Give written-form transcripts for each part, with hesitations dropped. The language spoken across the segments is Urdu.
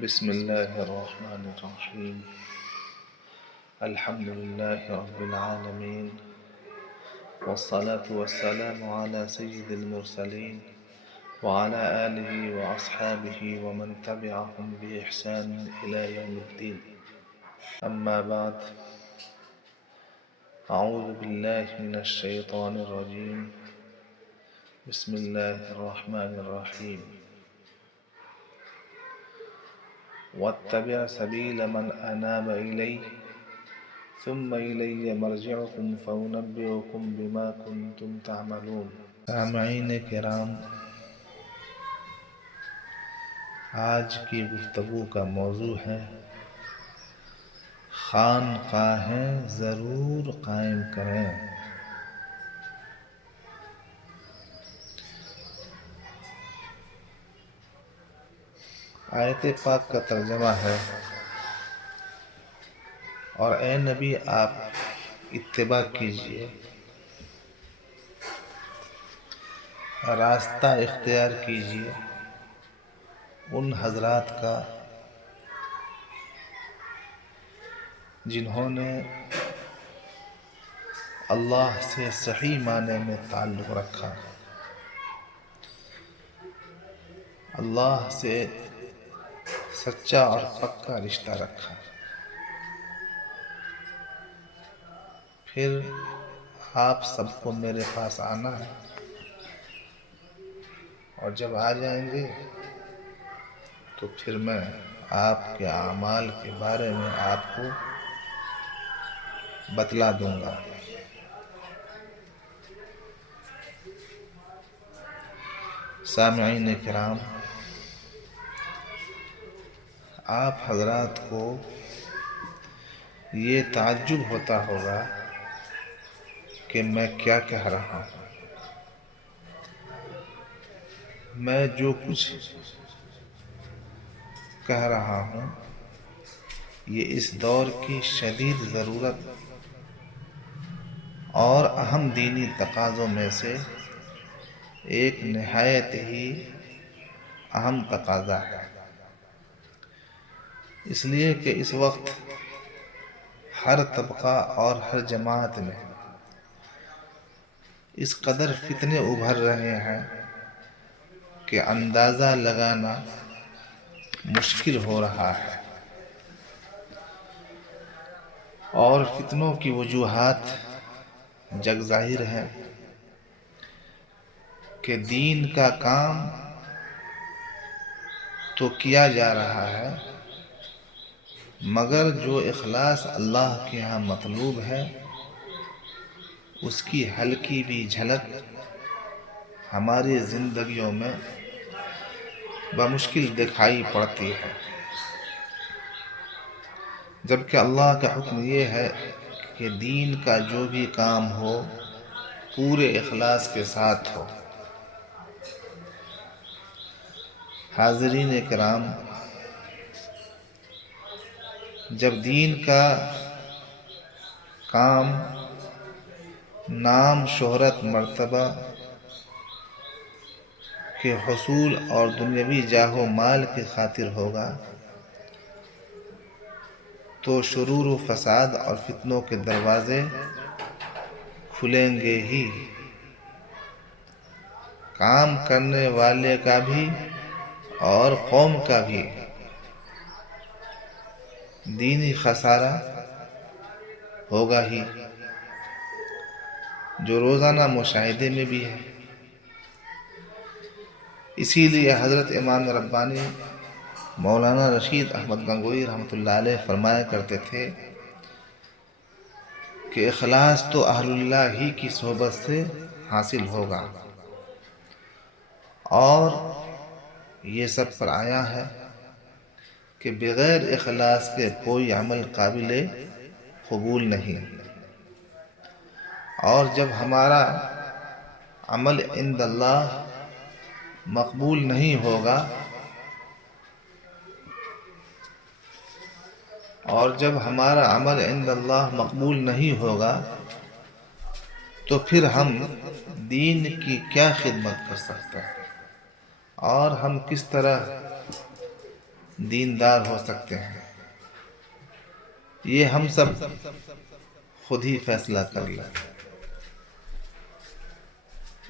بسم الله الرحمن الرحيم. الحمد لله رب العالمين، والصلاة والسلام على سيد المرسلين وعلى آله وأصحابه ومن تبعهم بإحسان إلى يوم الدين. أما بعد، أعوذ بالله من الشيطان الرجيم. بسم الله الرحمن الرحيم. واتبع سبيل من أناب إلي ثم إلي مرجعكم فأنبئكم بما كنتم تعملون. سامعین کرام، آج کی گفتگو کا موضوع ہے خانقاہیں ضرور قائم کریں۔ آیت پاک کا ترجمہ ہے، اور اے نبی آپ اتباع کیجئے، راستہ اختیار کیجئے ان حضرات کا جنہوں نے اللہ سے صحیح معنی میں تعلق رکھا، اللہ سے سچا اور پکا رشتہ رکھا۔ پھر آپ سب کو میرے پاس آنا ہے، اور جب آ جائیں گے تو پھر میں آپ کے اعمال کے بارے میں آپ کو بتلا دوں گا۔ سامعین کرام، آپ حضرات کو یہ تعجب ہوتا ہوگا کہ میں کیا کہہ رہا ہوں۔ میں جو کچھ کہہ رہا ہوں یہ اس دور کی شدید ضرورت اور اہم دینی تقاضوں میں سے ایک نہایت ہی اہم تقاضا ہے، اس لیے کہ اس وقت ہر طبقہ اور ہر جماعت میں اس قدر فتنے ابھر رہے ہیں کہ اندازہ لگانا مشکل ہو رہا ہے، اور فتنوں کی وجوہات جگ ظاہر ہے کہ دین کا کام تو کیا جا رہا ہے، مگر جو اخلاص اللہ کے ہاں مطلوب ہے اس کی ہلکی بھی جھلک ہماری زندگیوں میں بمشکل دکھائی پڑتی ہے، جبکہ اللہ کا حکم یہ ہے کہ دین کا جو بھی کام ہو پورے اخلاص کے ساتھ ہو۔ حاضرین کرام، جب دین کا کام نام، شہرت، مرتبہ کے حصول اور دنیاوی جاہ و مال کی خاطر ہوگا تو شرور و فساد اور فتنوں کے دروازے کھلیں گے ہی، کام کرنے والے کا بھی اور قوم کا بھی دینی خسارہ ہوگا ہی، جو روزانہ مشاہدے میں بھی ہے۔ اسی لیے حضرت امام ربانی مولانا رشید احمد گنگوئی رحمۃ اللہ علیہ فرمایا کرتے تھے کہ اخلاص تو اہل اللہ ہی کی صحبت سے حاصل ہوگا، اور یہ سب پر آیا ہے کہ بغیر اخلاص کے کوئی عمل قابل قبول نہیں، اور جب ہمارا عمل عند اللہ مقبول نہیں ہوگا، تو پھر ہم دین کی کیا خدمت کر سکتے ہیں، اور ہم کس طرح دیندار ہو سکتے ہیں، یہ ہم سب خود ہی فیصلہ کر لیں۔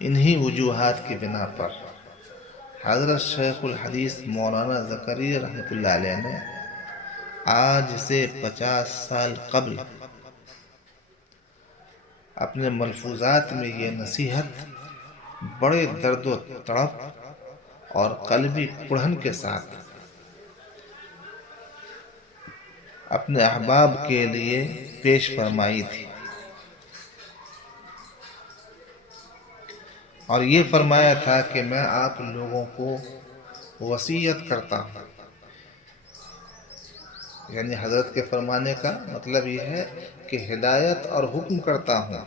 انہی وجوہات کی بنا پر حضرت شیخ الحدیث مولانا زکریا رحمۃ اللہ علیہ نے آج سے 50 سال قبل اپنے ملفوظات میں یہ نصیحت بڑے درد و تڑپ اور قلبی کڑھن کے ساتھ اپنے احباب کے لیے پیش فرمائی تھی، اور یہ فرمایا تھا کہ میں آپ لوگوں کو وصیت کرتا ہوں، یعنی حضرت کے فرمانے کا مطلب یہ ہے کہ ہدایت اور حکم کرتا ہوں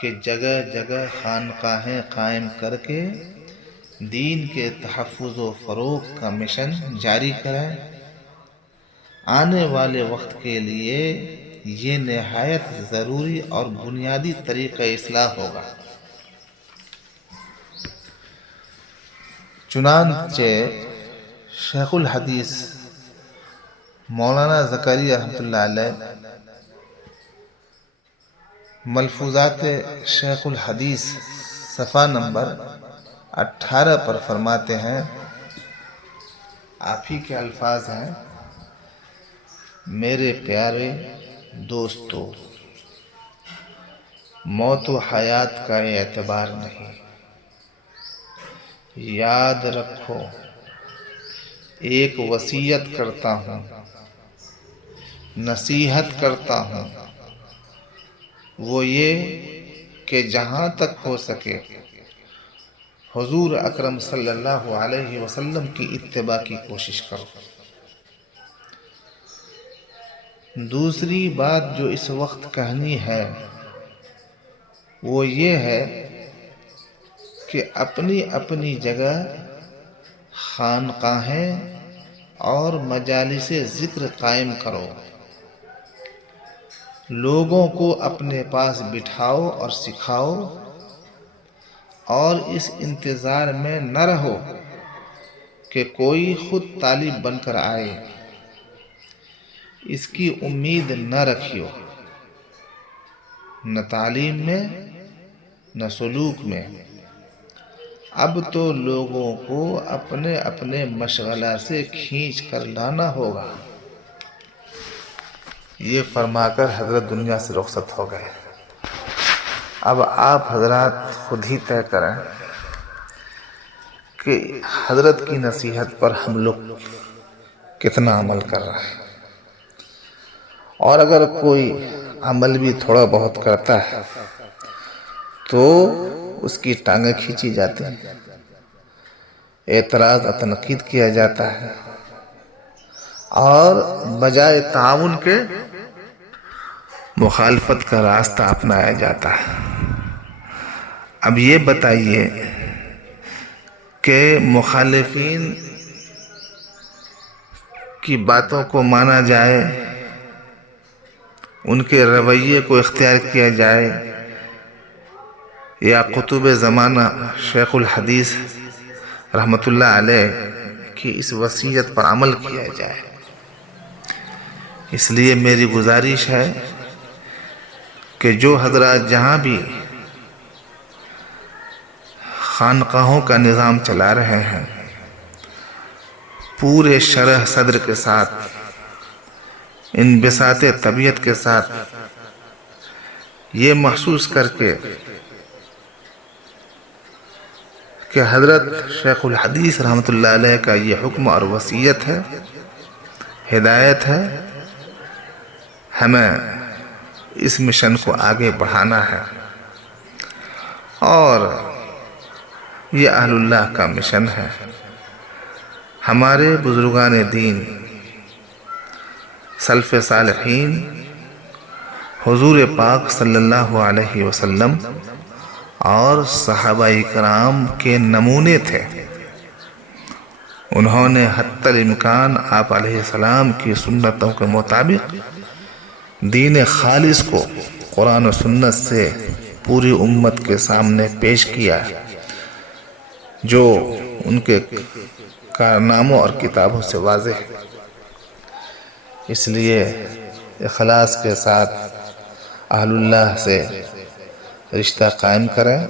کہ جگہ جگہ خانقاہیں قائم کر کے دین کے تحفظ و فروغ کا مشن جاری کریں۔ آنے والے وقت کے لیے یہ نہایت ضروری اور بنیادی طریقہ اصلاح ہوگا۔ چنانچہ شیخ الحدیث مولانا زکریا رحمۃ اللہ علیہ ملفوظات شیخ الحدیث صفحہ نمبر 18 پر فرماتے ہیں، آپ ہی کے الفاظ ہیں: میرے پیارے دوستو، موت و حیات کا اعتبار نہیں، یاد رکھو ایک وصیت کرتا ہوں، نصیحت کرتا ہوں، وہ یہ کہ جہاں تک ہو سکے حضور اکرم صلی اللہ علیہ وسلم کی اتباع کی کوشش کرو۔ دوسری بات جو اس وقت کہنی ہے وہ یہ ہے کہ اپنی اپنی جگہ خانقاہیں اور مجالس ذکر قائم کرو، لوگوں کو اپنے پاس بٹھاؤ اور سکھاؤ، اور اس انتظار میں نہ رہو کہ کوئی خود طالب بن کر آئے، اس کی امید نہ رکھیو، نہ تعلیم میں نہ سلوک میں۔ اب تو لوگوں کو اپنے اپنے مشغلہ سے کھینچ کر لانا ہوگا۔ یہ فرما کر حضرت دنیا سے رخصت ہو گئے۔ اب آپ حضرات خود ہی طے کریں کہ حضرت کی نصیحت پر ہم لوگ کتنا عمل کر رہے ہیں، اور اگر کوئی عمل بھی تھوڑا بہت کرتا ہے تو اس کی ٹانگیں کھینچی جاتی ہیں، اعتراض و تنقید کیا جاتا ہے، اور بجائے تعاون کے مخالفت کا راستہ اپنایا جاتا ہے۔ اب یہ بتائیے کہ مخالفین کی باتوں کو مانا جائے، ان کے رویے کو اختیار کیا جائے، یا قطب زمانہ شیخ الحدیث رحمۃ اللہ علیہ کی اس وصیت پر عمل کیا جائے؟ اس لیے میری گزارش ہے کہ جو حضرات جہاں بھی خانقاہوں کا نظام چلا رہے ہیں، پورے شرح صدر کے ساتھ، انبساط طبیعت کے ساتھ، یہ محسوس کر کے کہ حضرت شیخ الحدیث رحمۃ اللہ علیہ کا یہ حکم اور وصیت ہے، ہدایت ہے، ہمیں اس مشن کو آگے بڑھانا ہے، اور یہ اہل اللہ کا مشن ہے۔ ہمارے بزرگان دین، سلف صالحین، حضور پاک صلی اللہ علیہ وسلم اور صحابہ کرام کے نمونے تھے۔ انہوں نے حتی الامکان آپ علیہ السلام کی سنتوں کے مطابق دین خالص کو قرآن و سنت سے پوری امت کے سامنے پیش کیا۔ جو ان کے کارناموں اور کتابوں سے واضح ہے۔ اس لیے اخلاص کے ساتھ اہل اللہ سے رشتہ قائم کریں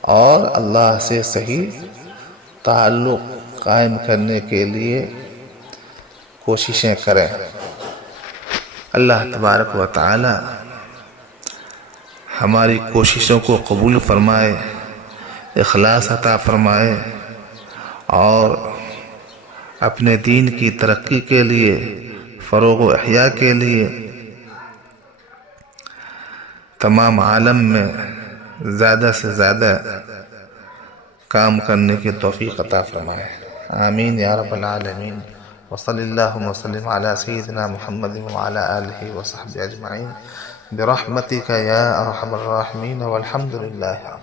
اور اللہ سے صحیح تعلق قائم کرنے کے لیے کوششیں کریں۔ اللہ تبارک و تعالی ہماری کوششوں کو قبول فرمائے، اخلاص عطا فرمائے اور اپنے دین کی ترقی کے لیے، فروغ و احیاء کے لیے تمام عالم میں زیادہ سے زیادہ کام کرنے کی توفیق عطا فرمائے۔ آمین یا رب العالمین۔ وصلی اللہ وسلم علی سیدنا محمد وعلی آلہ وصحبہ اجمعین برحمتک یا ارحم الراحمین والحمد للہ۔